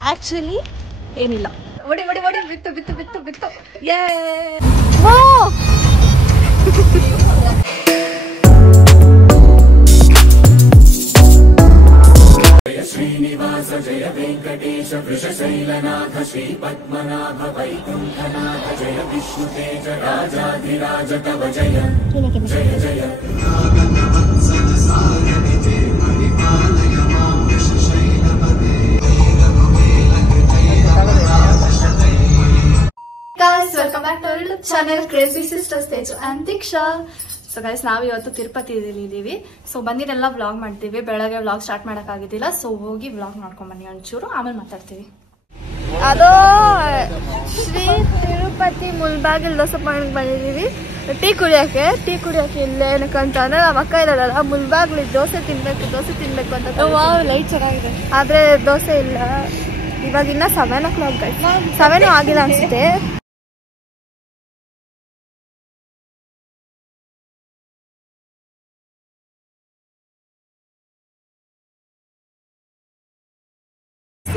Actually ಏನಿಲ್ಲ. ಒಡಿ ಒಡಿ ಒಡಿ ಬಿತ್ತು ಬಿತ್ತು ಬಿತ್ತು ಬಿತ್ತು. ಯೇ ಶ್ರೀನಿವಾಸ ಜಯ ವೆಂಕಟೇಶ ವೃಷಶೈಲನಾಥ ಶ್ರೀ ಪದ್ಮನಾಭ ವೈಕುಂಠನಾಥ ಜಯ ವಿಷ್ಣುತೇಜ ರಾಜಾಧಿರಾಜ ತವ ಜಯ ಜಯ ಜಯ. Guys, welcome back to our YouTube channel Crazy Sisters Teju and Diksha. So guys ನಾವು ಇವತ್ತು ತಿರುಪತಿ ಇದ್ದೀವಿ. ಸೊ ಬಂದಿದ್ದೆಲ್ಲ ವ್ಲಾಗ್ ಮಾಡ್ತೀವಿ. ಬೆಳಗ್ಗೆ ವ್ಲಾಗ್ ಸ್ಟಾರ್ಟ್ ಮಾಡೋಕ್ಕಾಗಿದ್ದಿಲ್ಲ. ಸೊ ಹೋಗಿ ವ್ಲಾಗ್ ಮಾಡ್ಕೊಂಡ್ ಬನ್ನಿ ಒಂಚೂರು, ಆಮೇಲೆ ಮಾತಾಡ್ತೀವಿ. ಅದು ಶ್ರೀ ತಿರುಪತಿ ಮುಲ್ಬಾಗಿಲ್ ದೋಸೆ ಮಾಡಕ್ ಬಂದಿದ್ದೀವಿ ಟೀ ಕುಡಿಯೋಕೆ ಇಲ್ಲೇ ಏನಕ್ಕೆ ಅಂತಂದ್ರೆ ನಮ್ಮ ಅಕ್ಕ ಇರೋದಲ್ಲ, ಮುಲ್ಬಾಗ್ಲಿ ದೋಸೆ ತಿನ್ಬೇಕು ಅಂತ. ಲೈಟ್ ಚೆನ್ನಾಗಿದೆ ಆದ್ರೆ ದೋಸೆ ಇಲ್ಲ. ಇವಾಗ ಇನ್ನ 7 o'clock ಗೈಸ್, 7 ಆಗಿಲ್ಲ ಅನ್ಸುತ್ತೆ.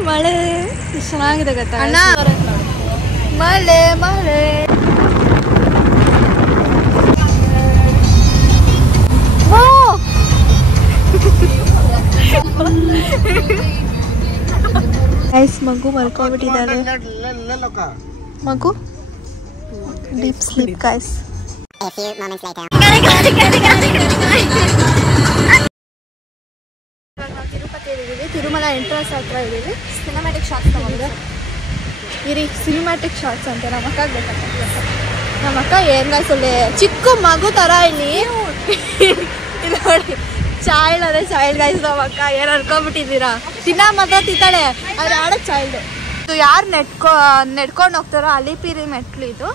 ಮಳೆ ಚೆನ್ನಾಗಿದೆ ಗೊತ್ತಾ ಅಣ್ಣ, ಮಳೆ ಮಳೆ. ಗೈಸ್ ಮಗು ಮಲ್ಕೊಂಡ್ಬಿಟ್ಟಿದ್ದಾರೆ. ಮಗು deep sleep guys. Tirumala entrance ಹತ್ರ ಇದೀವಿ. ಸಿನಿಮ್ಯಾಟಿಕ್ ಶಾರ್ಟ್ಸ್ ತಗೊಂಡ್ರೆ ಇರಿ, ಸಿನಿಮ್ಯಾಟಿಕ್ ಶಾರ್ಟ್ಸ್ ಅಂತ ನಮ್ಮ ಅಕ್ಕ ಬೇಕಂತ. ನಮ್ಮ ಅಕ್ಕ ಏನ್ ಗೈಸ್ ಒಳ್ಳೆ ಚಿಕ್ಕ ಮಗು ತರ ಇಲ್ಲಿ ಇದು ನೋಡಿ, ಚೈಲ್ಡ್ ಅದೇ ಚೈಲ್ಡ್ ಗೈಸ್. ನಮ್ಮ ಅಕ್ಕ ಏನ್ ಅನ್ಕೊಂಡ್ಬಿಟ್ಟಿದ್ದೀರಾ, ತಿನ್ನ ಮಾತ್ರ ತಿಂತಾಳೆ ಆದ್ರೆ ಆಡೋ ಚೈಲ್ಡ್. ಇದು ಯಾರು ನೆಡ್ಕೊಂಡು ಹೋಗ್ತಾರೋ ಅಲಿಪಿರಿ ಮೆಟ್ಲು ಇದು.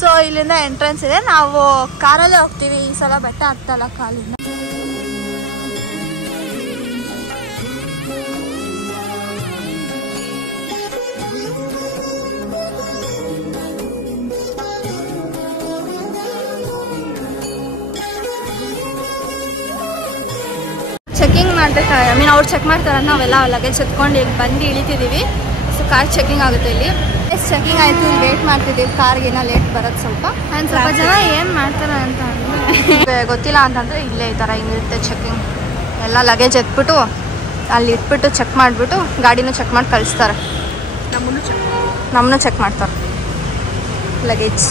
ಸೊ ಇಲ್ಲಿಂದ ಎಂಟ್ರೆನ್ಸ್ ಇದೆ. ನಾವು ಕಾರಲ್ಲೇ ಹೋಗ್ತೀವಿ ಈ ಸಲ, ಬೆಟ್ಟ ಹತ್ತಲ್ಲ ಕಾಲಿಂದ. ಚೆಕಿಂಗ್ ಮಾಡ್ಬೇಕು, ಐ ಮೀನ್ ಅವ್ರು ಚೆಕ್ ಮಾಡ್ತಾರೆ. ನಾವೆಲ್ಲ ಲಗೇಜ್ ಎತ್ಕೊಂಡು ಈಗ ಬಂದು ಇಳಿತಿದ್ದೀವಿ. ಸೊ ಕಾರ್ ಚೆಕಿಂಗ್ ಆಗುತ್ತೆ ಇಲ್ಲಿ. ಎಷ್ಟು ಚೆಕಿಂಗ್ ಆಯಿತು, ಇಲ್ಲಿ ವೇಟ್ ಮಾಡ್ತಿದ್ದೀವಿ. ಕಾರ್ಗಿನ ಲೇಟ್ ಬರೋದು ಸ್ವಲ್ಪ. ಆ್ಯಂಡ್ ಸ್ವಲ್ಪ ಜನ ಏನು ಮಾಡ್ತಾರೆ ಅಂತ ಅಂದರೆ ಗೊತ್ತಿಲ್ಲ ಅಂತಂದರೆ ಇಲ್ಲೇ ಈ ಥರ ಹಿಂಗಿರುತ್ತೆ ಚೆಕಿಂಗ್. ಎಲ್ಲ ಲಗೇಜ್ ಎತ್ಬಿಟ್ಟು ಅಲ್ಲಿ ಇಟ್ಬಿಟ್ಟು ಚೆಕ್ ಮಾಡಿಬಿಟ್ಟು ಗಾಡಿನೂ ಚೆಕ್ ಮಾಡಿ ಕಳಿಸ್ತಾರೆ. ನಮ್ಮನ್ನು ಚೆಕ್ ಮಾಡ್ತಾರೆ ಲಗೇಜ್.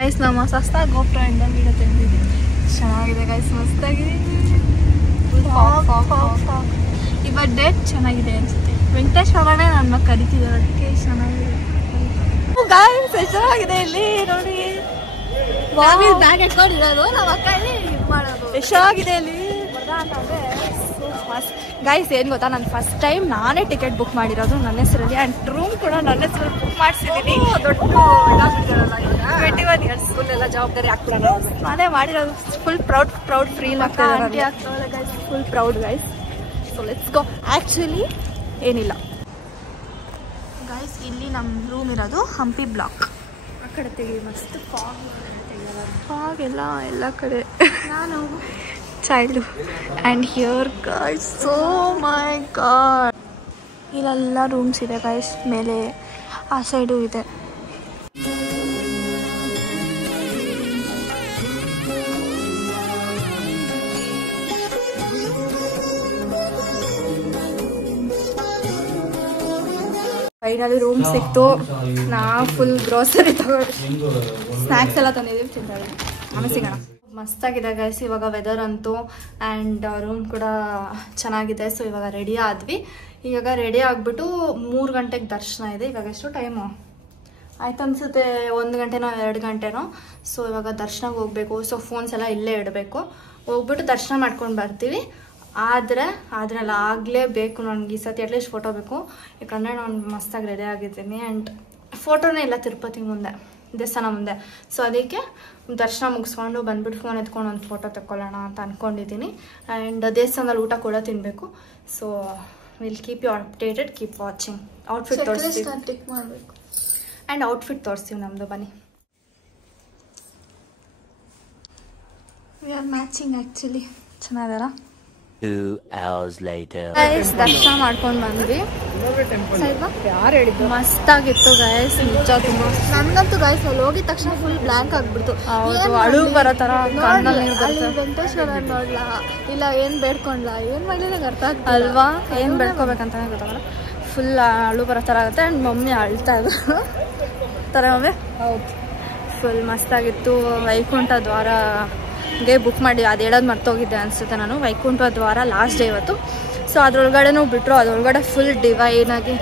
ಗೈಸ್ ನಮ್ಮ ಸಸ್ತಾಗಿ ಗೋಪುರದಿಂದ ವೀಡಿಯೋ ತೆಗೆದಿದ್ದೀವಿ. ಚೆನ್ನಾಗಿದೆ ಗೈಸ್, ಮಸ್ತಾಗಿದೆ. ಇವತ್ತು ಡೇಟ್ ಚೆನ್ನಾಗಿದೆ ಅನ್ಸುತ್ತೆ. ವೆಂಕಟೇಶ್ವರನೇ ನನ್ನ ಕರಿತಿದ್ದಾರೆ, ಅದಕ್ಕೆ ಚೆನ್ನಾಗಿದೆ ಗೈಸ್. ಚೆನ್ನಾಗಿದೆ ಇಲ್ಲಿ ನೋಡಿ, ಬ್ಯಾಗ್ ಇಟ್ಕೊಂಡಿರೋದು ನಮ್ಮ ಅಕ್ಕ ಇಲ್ಲಿ ಮಾಡೋದು. ಚೆನ್ನಾಗಿದೆ ಇಲ್ಲಿ ಅಂತಂದ್ರೆ ಗೈಸ್. ಏನು ಗೊತ್ತಾ, ನಾನು ಫಸ್ಟ್ ಟೈಮ್ ನಾನೇ ಟಿಕೆಟ್ ಬುಕ್ ಮಾಡಿರೋದು ನನ್ನ ಹೆಸರಲ್ಲಿ. ಆ್ಯಂಡ್ ರೂಮ್ ಕೂಡ ನನ್ನ ಹೆಸರಲ್ಲಿ ಬುಕ್ ಮಾಡಿಸಿದ್ದೀನಿ. ದೊಡ್ಡ 21 years ಫುಲ್ ಜವಾಬ್ದಾರಿ ಆಗ್ತಿರೋದು ನಾನೇ ಮಾಡಿರೋದು. ಫುಲ್ ಪ್ರೌಡ್ ಫೀಲ್ ಆಗ್ತದೆ guys, full proud guys. So let's go. Actually ಏನಿಲ್ಲ ಗೈಸ್, ಇಲ್ಲಿ ನಮ್ಮ ರೂಮ್ ಇರೋದು ಹಂಪಿ ಬ್ಲಾಕ್. ಆ ಕಡೆ ತೆಗಿ, ಮಸ್ತ್ ಫಾಗ್ ಎಲ್ಲ ಕಡೆ. ನಾನು child and here guys, so my god. ಇಲ್ಲೆಲ್ಲ ರೂಮ್ಸ್ ಇದೆ ಗೈಸ್, ಮೇಲೆ ಆ ಸೈಡು ಇದೆ. ಫೈನಲಿ ರೂಮ್ ಸಿಕ್ತು. ನಾವು ಫುಲ್ ಗ್ರೋಸರಿ ತಗೊಂಡು ಸ್ನ್ಯಾಕ್ಸ್ ಎಲ್ಲ ತಂದಿದ್ದೀವಿ, ತಿಂತಾಳೆ. ಆಮೇಲೆ ಸಿಗೋಣ. ಮಸ್ತಾಗಿದೆ ಗೈಸ್ ಇವಾಗ ವೆದರ್ ಅಂತೂ. ಆ್ಯಂಡ್ ರೂಮ್ ಕೂಡ ಚೆನ್ನಾಗಿದೆ. ಸೊ ಇವಾಗ ರೆಡಿ ಆದ್ವಿ. ಇವಾಗ ರೆಡಿ ಆಗಿಬಿಟ್ಟು 3 ಗಂಟೆಗೆ ದರ್ಶನ ಇದೆ. ಇವಾಗ ಎಷ್ಟು ಟೈಮು ಆಯ್ತು ಅನಿಸುತ್ತೆ, 1 ಗಂಟೆನೋ 2 ಗಂಟೆನೋ. ಸೊ ಇವಾಗ ದರ್ಶನಕ್ಕೆ ಹೋಗಬೇಕು. ಸೊ ಫೋನ್ಸ್ ಎಲ್ಲ ಇಲ್ಲೇ ಇಡಬೇಕು. ಹೋಗ್ಬಿಟ್ಟು ದರ್ಶನ ಮಾಡ್ಕೊಂಡು ಬರ್ತೀವಿ. ಆದರೆ ಅದ್ರಲ್ಲಿ ಆಗಲೇಬೇಕು ನನಗೆ ಈ ಸತಿ ಅಟ್ಲೀಸ್ಟ್ ಫೋಟೋ ಬೇಕು. ಯಾಕಂದರೆ ನಾನು ಮಸ್ತಾಗಿ ರೆಡಿ ಆಗಿದ್ದೀನಿ ಆ್ಯಂಡ್ ಫೋಟೋನೇ ಇಲ್ಲ ತಿರುಪತಿ ಮುಂದೆ, ದೇವಸ್ಥಾನ ಮುಂದೆ. ಸೊ ಅದಕ್ಕೆ ದರ್ಶನ ಮುಗಿಸ್ಕೊಂಡು ಬಂದ್ಬಿಟ್ಟು ಫೋನ್ ಎತ್ಕೊಂಡು ಒಂದು ಫೋಟೋ ತಗೊಳ್ಳೋಣ ಅಂತ ಅಂದ್ಕೊಂಡಿದ್ದೀನಿ. ಆ್ಯಂಡ್ ದೇವಸ್ಥಾನದಲ್ಲಿ ಊಟ ಕೂಡ ತಿನ್ನಬೇಕು. So will keep you updated, keep watching. Outfit ತೋರಿಸ್ತೀವಿ ಮಾಡಬೇಕು ಆ್ಯಂಡ್ ಔಟ್ಫಿಟ್ ತೋರಿಸ್ತೀವಿ ನಮ್ಮದು. ಬನ್ನಿ, ವಿ ಆರ್ ಮ್ಯಾಚಿಂಗ್ ಆ್ಯಕ್ಚುಲಿ. ಚೆನ್ನಾಗಿದಾರ? 2 hours later. ಗೈಸ್ ದರ್ಶನ ಮಾಡ್ಕೊಂಡು ಬಂದ್ವಿ. ಯಾರು ಹೇಳಿದ್ದು ಮಸ್ತಾಗಿತ್ತು ಗೈಸ್, ನಿಜ ತುಂಬ. ನನ್ನಂತೂ ಗೈಸ್ ಅಲ್ಲಿ ಹೋಗಿದ ತಕ್ಷಣ ಫುಲ್ ಬ್ಲ್ಯಾಂಕ್ ಆಗ್ಬಿಡ್ತು. ಅಳು ಬರೋ ಥರ ಕಣ್ಣಲ್ಲಿ ವೆಂಕಟೇಶ್ವರ ನೋಡ್ಲಾ ಇಲ್ಲ ಏನು ಬೇಡ್ಕೊಂಡ್ಲಾ ಏನು ಮಾಡಿದ್ರೆ ನಂಗೆ ಅರ್ಥ ಆಗ್ತದೆ ಅಲ್ವಾ, ಏನು ಬೇಡ್ಕೋಬೇಕಂತಾನೆ ಗೊತ್ತಾಗಲ್ಲ. ಫುಲ್ ಅಳು ಬರೋ ಥರ ಆಗುತ್ತೆ. ಆ್ಯಂಡ್ ಮಮ್ಮಿ ಅಳ್ತಾ ಇದ್ರು ಥರ ಮಮ್ಮಿ. ಹೌದು, ಫುಲ್ ಮಸ್ತಾಗಿತ್ತು. ವೈಕುಂಠ ದ್ವಾರಗೆ ಬುಕ್ ಮಾಡಿ ಅದು ಹೇಳೋದು ಮರ್ತೋಗಿದ್ದೆ ಅನಿಸುತ್ತೆ ನಾನು. ವೈಕುಂಠ ದ್ವಾರ ಲಾಸ್ಟ್ ಡೇ ಇವತ್ತು. ಸೊ ಅದ್ರೊಳಗಡೆನೂ ಬಿಟ್ಟರು. ಅದರೊಳಗಡೆ ಫುಲ್ ಡಿವೈನ್ ಆಗಿ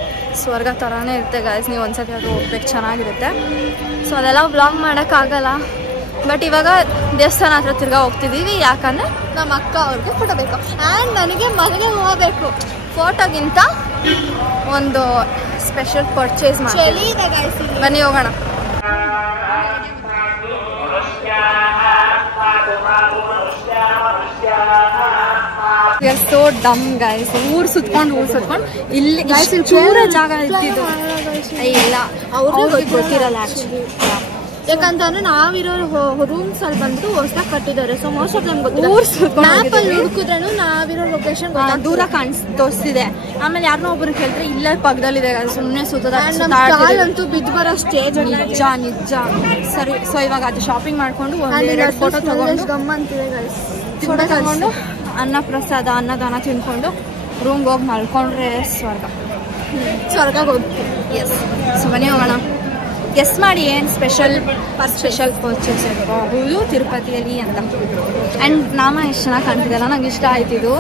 ಸ್ವರ್ಗ ಥರನೇ ಇರುತ್ತೆ ಗೈಸ್. ನೀವು ಒಂದ್ಸತಿ ಅದು ಹೋಗ್ಬೇಕು, ಚೆನ್ನಾಗಿರುತ್ತೆ. ಸೊ ಅದೆಲ್ಲ ವ್ಲಾಗ್ ಮಾಡೋಕ್ಕಾಗಲ್ಲ. ಬಟ್ ಇವಾಗ ದೇವಸ್ಥಾನ ಹತ್ರ ತಿರ್ಗಾ ಹೋಗ್ತಿದ್ದೀವಿ. ಯಾಕಂದರೆ ನಮ್ಮ ಅಕ್ಕ ಅವ್ರಿಗೆ ಫೋಟೋ ಬೇಕು ಆ್ಯಂಡ್ ನನಗೆ ಮನೆಗೆ ಹೋಗಬೇಕು. ಫೋಟೋಗಿಂತ ಒಂದು ಸ್ಪೆಷಲ್ ಪರ್ಚೇಸ್ ಮಾಡಿ. ಬನ್ನಿ ಹೋಗೋಣ. ಸೋ ಡಮ್ ಗೈಸ್. ಊರು ಸುತ್ಕೊಂಡು ಇಲ್ಲಿ ಚೂರ ಜಾಗ ಇರ್ತಿದ್ದು ಇಲ್ಲ ಅವ್ರಿಗೆ ಗೊತ್ತಿರಲ್ಲ ಆ್ಯಕ್ಚುಲಿ. ಯಾಕಂತಂದ್ರೆ ನಾವಿರೋ ರೂಮ್ಸ್ ಅಲ್ಲಿ ಬಂದು ಹೊಸದಾಗಿ ಕಟ್ಟಿದ್ದಾರೆ. ಸೊ ಮೋಸ್ಟ್ ಆಫ್ ನಮ್ಗೆ ಗೊತ್ತಿಲ್ಲ. ಹುಡುಕಿದ್ರೂ ನಾವಿರೋ ಲೊಕೇಶನ್ ದೂರ ತೋರಿಸ್ತಿದೆ. ಆಮೇಲೆ ಯಾರನ್ನೋ ಒಬ್ರು ಕೇಳಿದ್ರೆ ಇಲ್ಲೇ ಪಕ್ಕದಲ್ಲಿದೆ, ಸುಮ್ಮನೆ ಸುತ್ತಂತೂ ಬಿದ್ದು ಬರೋ ಸ್ಟೇಜ್. ನಿಜ ನಿಜ. ಸರಿ, ಸೊ ಇವಾಗ ಅದು ಶಾಪಿಂಗ್ ಮಾಡ್ಕೊಂಡು ಫೋಟೋ ತಗೊಂಡು ಗಮ್ಮಂತಿದೆ ಗೈಸ್. ಫೋಟೋ ತಗೊಂಡು ಅನ್ನ ಪ್ರಸಾದ ಅನ್ನದಾನ ತಿನ್ಕೊಂಡು ರೂಮ್ಗೆ ಹೋಗಿ ಮಲ್ಕೊಂಡ್ರೆ ಸ್ವರ್ಗ ಹೋಗ್ತೀವಿ. ಎಸ್. ಸೊ ಬನ್ನಿ ಹೋಗೋಣ. ಗೆಸ್ ಮಾಡಿ ಏನು ಸ್ಪೆಷಲ್ ಪರ್ಚೇಸ್ ಇರಬಹುದು ತಿರುಪತಿಯಲ್ಲಿ ಅಂತ. ಆ್ಯಂಡ್ ನಾಮ ಎಷ್ಟು ಚೆನ್ನಾಗಿ ಕಾಣ್ತಿದೆಲ್ಲ, ನಂಗೆ ಇಷ್ಟ ಆಯ್ತಿದು.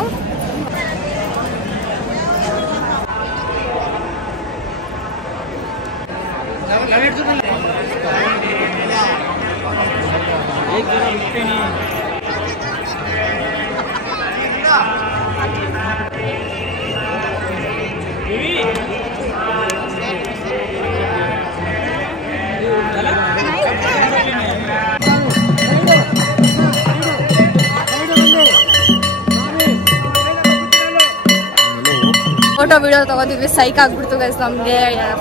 Photo video ತಗೋತಿದ್ವಿ. ಸೈಕ್ ಆಗ್ಬಿಡ್ತು ಗೈಸ್ ನಮ್ಗೆ.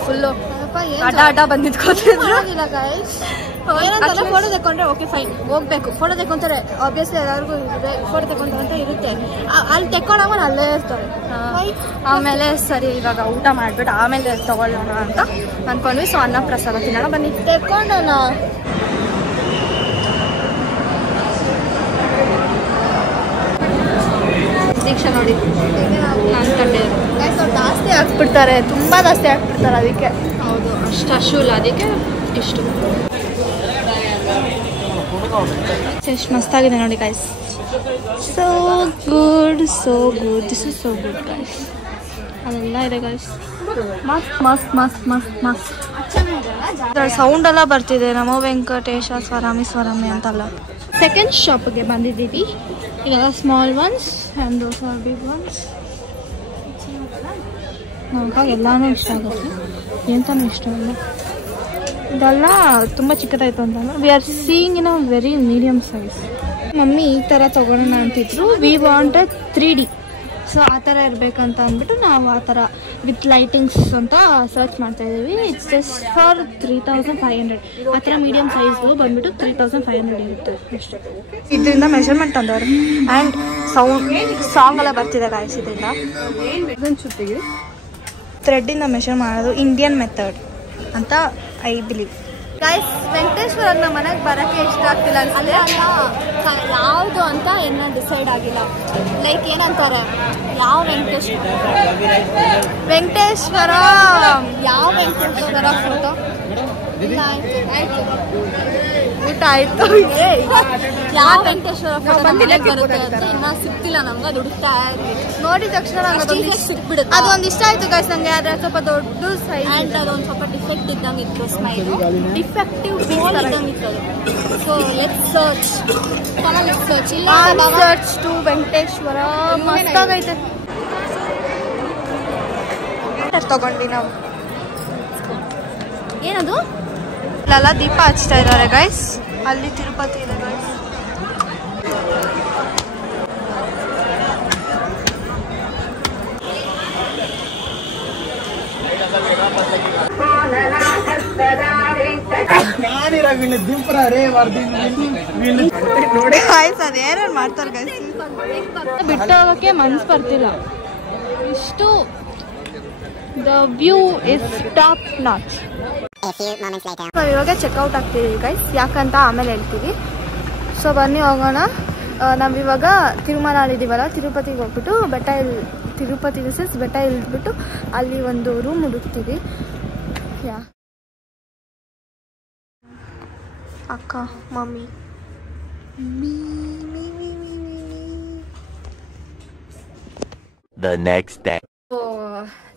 ಫುಲ್ಲು ಅಡ್ಡ ಬಂದಿದ್ಕೋತಿದ್ರು. ಫೋಟೋ ತಕೊಂಡ್ರೆ ಓಕೆ ಫೈನ್, ಹೋಗ್ಬೇಕು. ಫೋಟೋ ತಕೊಂತಾರೆ ಆಬ್ವಿಯಸ್ಲಿ, ಎಲ್ಲರಿಗೂ ಫೋಟೋ ತಕೊಂತಾರೆ ಅಂತ ಇರುತ್ತೆ. ಅಲ್ಲಿ ತೆಕ್ಕೊಂಡಾಗ ಅಲ್ಲೇ ಇರ್ತಾರೆ. ಆಮೇಲೆ ಸರಿ ಇವಾಗ ಊಟ ಮಾಡ್ಬಿಟ್ಟು ಆಮೇಲೆ ತಗೊಳ್ಳೋಣ ಅಂತ ಅನ್ಕೊಂಡ್ವಿ. ಸೊ ಅನ್ನ ಪ್ರಸಾದ ತಿನ್ನೋಣ ಬನ್ನಿ. ತೆಕ್ಕೊಂಡೋಣ. ದೀಕ್ಷಾ ನೋಡಿ ನಾನು ತಂದೆ ಜಾಸ್ತಿ ಹಾಕ್ಬಿಡ್ತಾರೆ, ತುಂಬ ಜಾಸ್ತಿ ಹಾಕ್ಬಿಡ್ತಾರೆ. ಅದಕ್ಕೆ ಹೌದು, ಅಷ್ಟು ಇಲ್ಲ, ಅದಕ್ಕೆ ಇಷ್ಟು. ಎಷ್ಟು ಮಸ್ತಾಗಿದೆ ನೋಡಿ guys. So good this is so good guys. ಅದೆಲ್ಲ ಇದೆ ಗೈಸ್. ಮಸ್ತ್ ಸೌಂಡ್ ಎಲ್ಲ ಬರ್ತಿದೆ. ನಮೋ ವೆಂಕಟೇಶ ಸ್ವರಾಮಿ ಅಂತಲ್ಲ. ಸೆಕೆಂಡ್ ಶಾಪ್ಗೆ ಬಂದಿದ್ದೀವಿ. ಈಗೆಲ್ಲ small ones and those are big ones. ನಮ್ಗೆ ಎಲ್ಲನೂ ಇಷ್ಟ ಆಗುತ್ತೆ, ಎಂತನೂ ಇಷ್ಟ ಇಲ್ಲ. ಇದೆಲ್ಲ ತುಂಬ ಚಿಕ್ಕದಾಯಿತು ಅಂತಂದ್ರೆ we are seeing in a very medium size. Mummy ಈ ಥರ ತೊಗೊಳೋಣ ಅಂತಿದ್ರು. We want 3D. ಸೊ ಆ ಥರ ಇರಬೇಕಂತ ಅಂದ್ಬಿಟ್ಟು ನಾವು ಆ ಥರ ವಿತ್ ಲೈಟಿಂಗ್ಸ್ ಅಂತ ಸರ್ಚ್ ಮಾಡ್ತಾಯಿದ್ದೀವಿ. It's just for 3500. ಆ ಥರ ಮೀಡಿಯಮ್ ಸೈಜ್ಗಳು ಬಂದುಬಿಟ್ಟು 3500 ಇರುತ್ತೆ ಅಷ್ಟೇ. ಇದರಿಂದ ಮೆಷರ್ಮೆಂಟ್ ತಂದವರು. ಆ್ಯಂಡ್ ಸಾಂಗ್ ಎಲ್ಲ ಬರ್ತಿದೆ ಗಾಯ್ಸ್. ಇದರಿಂದ ಥ್ರೆಡ್ಡಿಂದ ಮೆಷರ್ ಮಾಡೋದು ಇಂಡಿಯನ್ ಮೆಥಡ್ ಅಂತ ಐ ಬಿಲೀವ್. ಗೈಸ್, ವೆಂಕಟೇಶ್ವರ ನಮ್ಮ ಮನೆಗೆ ಬರೋಕ್ಕೆ ಇಷ್ಟ ಆಗ್ತಿಲ್ಲ ಅನ್ಸಲ್ಲ. ಯಾವುದು ಅಂತ ಏನೋ ಡಿಸೈಡ್ ಆಗಿಲ್ಲ. ಲೈಕ್ ಏನಂತಾರೆ, ಯಾವ ವೆಂಕಟೇಶ್ವರ ಯಾವ ವೆಂಕಟೇಶ್ವರ ಫೋಟೋ ಇಲ್ಲ. ಆಯ್ತು ಊಟ ಆಯ್ತು. ಯಾವ ವೆಂಕಟೇಶ್ವರ ಬರುತ್ತೆ ಅಂತ ಇನ್ನ ಸಿಕ್ತಿಲ್ಲ ನಮ್ಗೆ, ಅದು ಹುಡುಕ್ತಾ ನೋಡಿದ ತಕ್ಷಣ ನಂಗೆ ಸಿಕ್ಬಿಡುತ್ತೆ. ಅದೊಂದು ಇಷ್ಟ ಆಯ್ತು ಗೈಸ್ ನಂಗೆ. ಆದ್ರೆ ಸ್ವಲ್ಪ ದೊಡ್ಡ ಸೈಜ್ ಅಂಡ್ ಅದೊಂದು ಸ್ವಲ್ಪ ಡಿಫೆಕ್ಟ್ ಇದ್ದಂಗೆ ಇತ್ತು, ಸ್ಮೈಲ್ ಡಿಫೆಕ್ಟಿವ್ ಇದ್ದಂಗೆ ಇತ್ತು. So let's search search to Venkateshwara. ಮಸ್ತಾಗೈತೆ. ತಗೊಂಡ್ವಿ ನಾವು. ಏನದು ಇಲ್ಲೆಲ್ಲ ದೀಪ ಹಚ್ತಾ ಇದ್ದಾರೆ ಗೈಸ್. ಅಲ್ಲಿ ತಿರುಪತಿ ಇದೆ ಗೈಸ್. ಗೈಸ್ ಅದೇನೇನು ಮಾಡ್ತಾರೆ ಗೈಸ್. ಬಿಟ್ಟು ಹೋಗಕ್ಕೆ ಮನ್ಸು ಬರ್ತಿಲ್ಲ. ಇಷ್ಟು The view is top notch. ನಾವು ಇವಾಗ ಚೆಕ್ಔಟ್ ಆಗ್ತೀವಿ ಗೈಸ್, ಯಾಕಂತ ಆಮೇಲೆ ಹೇಳ್ತೀವಿ. ಸೊ ಬನ್ನಿ ಹೋಗೋಣ. ನಾವಿವಾಗ ತಿರುಮಲಲ್ಲಿದ್ದೀವಲ್ಲ, ತಿರುಪತಿಗೆ ಹೋಗ್ಬಿಟ್ಟು ತಿರುಪತಿ ದಿಸ್ ಬೆಟ್ಟ ಇಳಿದ್ಬಿಟ್ಟು ಅಲ್ಲಿ ಒಂದು ರೂಮ್ ಹುಡುಕ್ತೀವಿ. ಯಾ ಅಕ್ಕ ಮಮ್ಮಿ The next day.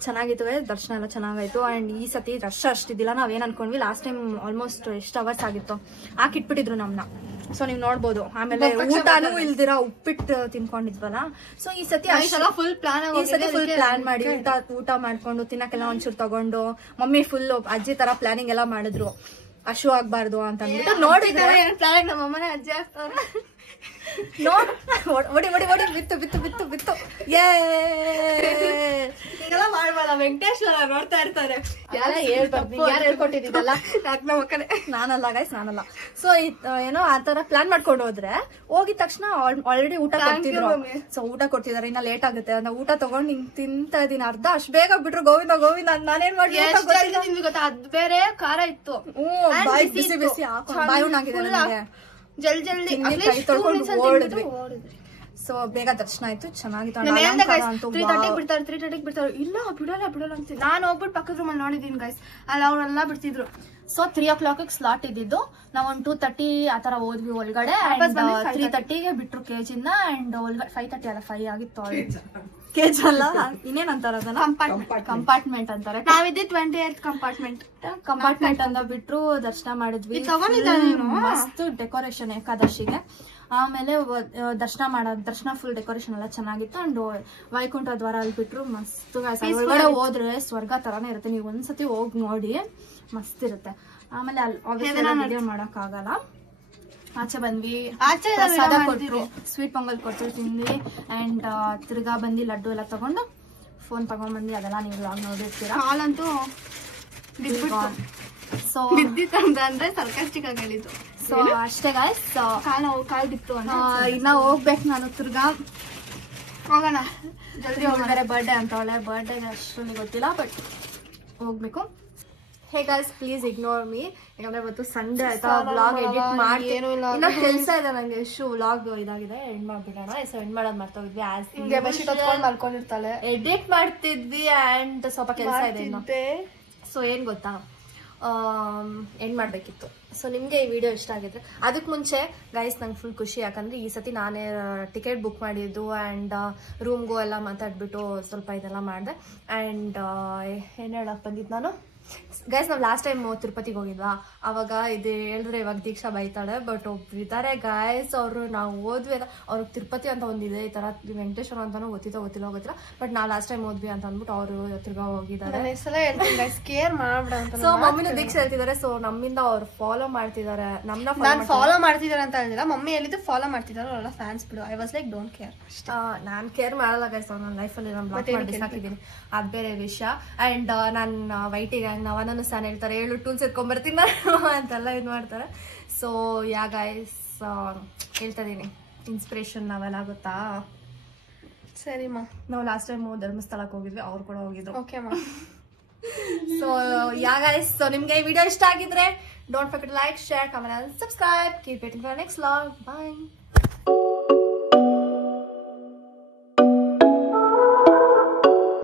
ಚೆನ್ನಾಗಿತ್ತು ದರ್ಶನ ಎಲ್ಲ ಚೆನ್ನಾಗಾಯ್ತು. ಅಂಡ್ ಈ ಸತಿ ರಶ್ ಅಷ್ಟಿದ್ದಿಲ್ಲ. ನಾವೇನ್ ಅನ್ಕೊಂಡ್ವಿ ಲಾಸ್ಟ್ ಟೈಮ್ ಆಲ್ಮೋಸ್ಟ್ ಎಷ್ಟು ಅವರ್ಸ್ ಆಗಿತ್ತು ಹಾಕಿಟ್ಬಿಟ್ಟಿದ್ರು ನಮ್ನ. ಸೊ ನೀವ್ ನೋಡ್ಬೋದು. ಆಮೇಲೆ ಊಟನೂ ಇಲ್ದಿರ ಉಪ್ಪಿಟ್ಟು ತಿನ್ಕೊಂಡಿದ್ವಲ್ಲ. ಸೊ ಈ ಸತಿ ಫುಲ್ ಪ್ಲಾನ್ ಮಾಡಿ ಊಟ ಮಾಡ್ಕೊಂಡು ತಿನ್ನಕ್ಕೆಲ್ಲ ಒಂಚೂರು ತಗೊಂಡು ಮಮ್ಮಿ ಫುಲ್ ಅಜ್ಜಿ ತರ ಪ್ಲಾನಿಂಗ್ ಎಲ್ಲ ಮಾಡಿದ್ರು. ಹಶು ಆಗ್ಬಾರ್ದು ಅಂತ ಅಂದ್ಬಿಟ್ಟು ನೋಡಿದ್ರೆ ನಮ್ಮಮ್ಮನೇ ಅಜ್ಜಿ ಆಗ್ತಾರ. ನೋಡ್ ಒಡಿ ಒಡಿ ಒಡಿ ಬಿತ್ತು ಬಿತ್ತು ಬಿತ್ತು ಬಿತ್ತು ಈಗೆಲ್ಲ ಮಾಡ್ಬಾರ. ವೆಂಕಟೇಶ್ವರ ನೋಡ್ತಾ ಇರ್ತಾರೆ. ಯಾರು ಹೇಳ್ಕೊಟ್ಟಿದ್ದಲ್ಲ ನಾನಲ್ಲ ಗೈಸ್, ನಾನಲ್ಲ. ಸೊ ಏನೋ ಆತರ ಪ್ಲಾನ್ ಮಾಡ್ಕೊಂಡು ಹೋದ್ರೆ ಹೋಗಿದ ತಕ್ಷಣ ಆಲ್ರೆಡಿ ಊಟ ಕೊಡ್ತಿದ್ರು. ಸೊ ಊಟ ಕೊಡ್ತಿದಾರೆ, ಇನ್ನ ಲೇಟ್ ಆಗುತ್ತೆ ಅಂತ ಊಟ ತಗೊಂಡು ಹಿಂಗ್ ತಿಂತಾ ಇದೀನಿ. ಅರ್ಧ ಅಷ್ಟ್ ಬೇಗ ಬಿಟ್ರು ಗೋವಿಂದ ಗೋವಿಂದ. ನಾನೇನ್ ಮಾಡಿ ಗೊತ್ತಾ, ಅದ್ ಬೇರೆ ಖಾರ ಇತ್ತು. ಬಿಸಿ ಬಿಸಿ ಬಾಯಿ ಉಣ್ಣಾಗಿದೆ. ಜಲ್ದಿ ಜಲ್ದಿ ಕೈ ತೊಳ್ಕೊಂಡು ಓಡಿದ್ವಿ. ಸೊ ಬೇಗ ದರ್ಶನ ಆಯ್ತು, ಚೆನ್ನಾಗಿತ್ತು. 3:30 ಬಿಡ್ತಾರೆ. ಇಲ್ಲ ಬಿಡಲ್ಲ ಅಂತ ನಾನು ಹೋಗ್ಬಿಟ್ಟು ಪಕ್ಕದ ರೂಮಲ್ಲಿ ನೋಡಿದೀನಿ ಗೈಸ್, ಅಲ್ಲಿ ಅವ್ರೆಲ್ಲ ಬಿಡ್ತಿದ್ರು. ಸೊ 3 o'clock ಸ್ಲಾಟ್ ಇದ್ದಿದ್ದು. ನಾವ್ ಒಂದು 2:30 ಆತರ ಹೋದ್ವಿ ಒಳಗಡೆ. 3:30ಗೆ ಬಿಟ್ರು ಕೇಜಿಂದ. ಅಂಡ್ ಒಳಗಡೆ 5:30 ಅಲ್ಲ 5 ಆಗಿತ್ತು. ಕೇಜ್ ಅಲ್ಲ ಇನ್ನೇನ್ ಅಂತಾರ ಅದನ್ನ, ಕಂಪಾರ್ಟ್ಮೆಂಟ್ ಅಂತಾರೆ. ನಾವಿದ್ದಿ 28th ಕಂಪಾರ್ಟ್ಮೆಂಟ್ ಅಂತ ಬಿಟ್ರು. ದರ್ಶನ ಮಾಡಿದ್ವಿ. ಮಸ್ತ್ ಡೆಕೋರೇಷನ್ ಏಕಾದಶಿಗೆ. ಆಮೇಲೆ ದರ್ಶನ ಫುಲ್ ಡೆಕೋರೇಷನ್ ಎಲ್ಲ ಚೆನ್ನಾಗಿತ್ತು. ಅಂಡ್ ವೈಕುಂಠ ದ್ವಾರ ಅಲ್ಲಿ ಬಿಟ್ರು. ಮಸ್ತ್ ಒಳಗಡೆ ಹೋದ್ರೆ ಸ್ವರ್ಗ ತರಾನೇ ಇರುತ್ತೆ. ನೀವು ಒಂದ್ಸತಿ ಹೋಗಿ ನೋಡಿ, ಮಸ್ತ್ ಇರುತ್ತೆ. ಆಮೇಲೆ ಅಲ್ಲಿ ಮಾಡಕ್ ಆಗಲ್ಲ. ಆಚೆ ಬಂದ್ವಿ, ಪ್ರಸಾದ ಕೊಟ್ರು, ಸ್ವೀಟ್ ಪೊಂಗಲ್ ಕೊಟ್ರು, ತಿಂದ್ವಿ. ಅಂಡ್ ತಿರ್ಗಾ ಬಂದು ಲಡ್ಡು ಎಲ್ಲ ತಗೊಂಡು ಫೋನ್ ತಗೊಂಡ್ಬಂದು ಅದೆಲ್ಲ ನೀವು ವ್ಲಾಗ್ ನೋಡಿರ್ತೀರಾ. ಹಾಲಂತೂ ಸೊ ಬಿದ್ದಿತ್ತಂದ್ರೆ ಸರ್ಕಾಸ್ಟಿಕ್ ಆಗಿ ಹೇಳಿದ್ದು. ಸೊ ಅಷ್ಟೇ ಗಾಯ್ಸ್, ಕಾಲ್ ಬಿತ್ತು. ಇನ್ನ ಹೋಗ್ಬೇಕು ನಾನು. ತಿರ್ಗಾ ಹೋಗೋಣ, ಜಲ್ದಿ ಹೋಗಿದ್ದಾರೆ. ಬರ್ಡೇ ಅಂತ ಒಳ್ಳೆ ಬರ್ಡೇಗೆ ಅಷ್ಟೊಂದು ಗೊತ್ತಿಲ್ಲ, ಬಟ್ ಹೋಗ್ಬೇಕು. Hey guys please ignore me, ಯಾಕಂದ್ರೆ ಇವತ್ತು ಸಂಡೇ ಆಯ್ತಾ. ವ್ಲಾಗ್ ಎಡಿಟ್ ಮಾಡಿ ಇನ್ನ ಕೆಲಸ ಇದೆ ನಂಗೆ. ವ್ಲಾಗ್ ಇದಾಗಿದೆ, ಎಂಡ್ ಮಾಡ್ಬಿಡೋಣ. ಸೊ ಎಂಡ್ ಮಾಡೋದ್ ಮರ್ತೋಗಿದ್ವಿ. ಮಲ್ಕೊಂಡಿರ್ತಾಳೆ, ಎಡಿಟ್ ಮಾಡ್ತಿದ್ವಿ. ಅಂಡ್ ಸ್ವಲ್ಪ ಕೆಲಸ ಇದೆ ಇನ್ನು. ಸೊ ಏನ್ ಗೊತ್ತಾ, ಎಂಡ್ ಮಾಡ್ಬೇಕಿತ್ತು. ಸೊ ನಿಮ್ಗೆ ಈ ವಿಡಿಯೋ ಇಷ್ಟ ಆಗಿದ್ರೆ, ಅದಕ್ಕೆ ಮುಂಚೆ ಗೈಸ್ ನಂಗೆ ಫುಲ್ ಖುಷಿ. ಯಾಕಂದ್ರೆ ಈ ಸತಿ ನಾನೇ ಟಿಕೆಟ್ ಬುಕ್ ಮಾಡಿದ್ದು. ಅಂಡ್ ರೂಮ್ಗೂ ಎಲ್ಲ ಮಾತಾಡ್ಬಿಟ್ಟು ಸ್ವಲ್ಪ ಇದೆಲ್ಲ ಮಾಡಿದೆ. ಅಂಡ್ ಏನ್ ಹೇಳಕ್ ಬಂದಿದ್ದು ನಾನು ಗೈಸ್, ನಾವು ಲಾಸ್ಟ್ ಟೈಮ್ ತಿರುಪತಿಗೆ ಹೋಗಿದ್ವಾ, ಅವಾಗ ಇದು ಹೇಳಿದ್ರೆ ಇವಾಗ ದೀಕ್ಷಾ ಬೈತಾಳೆ. ಬಟ್ ಒಬ್ರು ಇದ್ದಾರೆ ಗೈಸ್, ಅವರು ನಾವು ಹೋದ್ವಿ ಅಲ್ಲ, ಅವ್ರಿಗೆ ತಿರುಪತಿ ಅಂತ ಒಂದಿದೆ, ಈ ತರ ವೆಂಕಟೇಶ್ವರ ಅಂತಾನು ಗೊತ್ತಿಲ್ಲ. ಬಟ್ ನಾವು ಲಾಸ್ಟ್ ಟೈಮ್ ಹೋದ್ವಿ ಅಂತ ಅಂದ್ಬಿಟ್ಟು ಅವರು ತಿರ್ಗಾ ಹೋಗಿದ್ದಾರೆ. ಸೊ ಮಮ್ಮಿನೂ ದೀಕ್ಷಾ ಹೇಳ್ತಿದ್ದಾರೆ. ಸೊ ನಮ್ಮಿಂದ ಅವ್ರು ಫಾಲೋ ಮಾಡ್ತಿದ್ದಾರೆ, ನಮ್ಮನ್ನ ಫಾಲೋ ಮಾಡ್ತಿದ್ದಾರೆ ಅಂತ ಹೇಳಿಲ್ಲ. ಮಮ್ಮಿ ಹೇಳಿದ್ದು ಫಾಲೋ ಮಾಡ್ತಿದ್ದಾರೆ, ಅವರೆಲ್ಲ ಫ್ಯಾನ್ಸ್ ಬಿಡು. I was like don't care. Non care ಮಾಡಲ್ಲ ಗೈಸ್. ನನ್ನ ಲೈಫಲ್ಲಿ ನಾನು ಬ್ಲಾಕ್ ಮಾಡಿ ಸಾಕಿದ್ದೀನಿ, ಅದ್ ಬೇರೆ ವಿಷಯ. ಅಂಡ್ ನಾನು ವೈಟಿಗೆ ನವನನ್ನು ಸ್ಯಾನ್ ಹೇಳ್ತಾರೆ, 7 ಟೂಲ್ಸ್ ಎತ್ಕೊಂಡ್ಬರ್ತೀನಿ ಅಂತೆಲ್ಲ ಇದು ಮಾಡ್ತಾರೆ. ಸೊ ಯಾ ಗೈಸ್, ಹೇಳ್ತಾ ಇದೀನಿ, ಇನ್ಸ್ಪಿರೇಷನ್ ನಾವೆಲ್ಲ ಗೊತ್ತಾ. ಸರಿಮಾ, ನಾವು ಲಾಸ್ಟ್ ಟೈಮ್ ಧರ್ಮಸ್ಥಳಕ್ಕೆ ಹೋಗಿದ್ವಿ, ಅವ್ರು ಕೂಡ ಹೋಗಿದ್ರು. ಓಕೆ ಮಾ. ಸೊ ಯಾ ಗೈಸ್, ಸೊ ನಿಮ್ಗೆ ಈ ವಿಡಿಯೋ ಇಷ್ಟ ಆಗಿದ್ರೆ don't forget to like, share, comment and subscribe. Keep waiting for next vlog. Bye.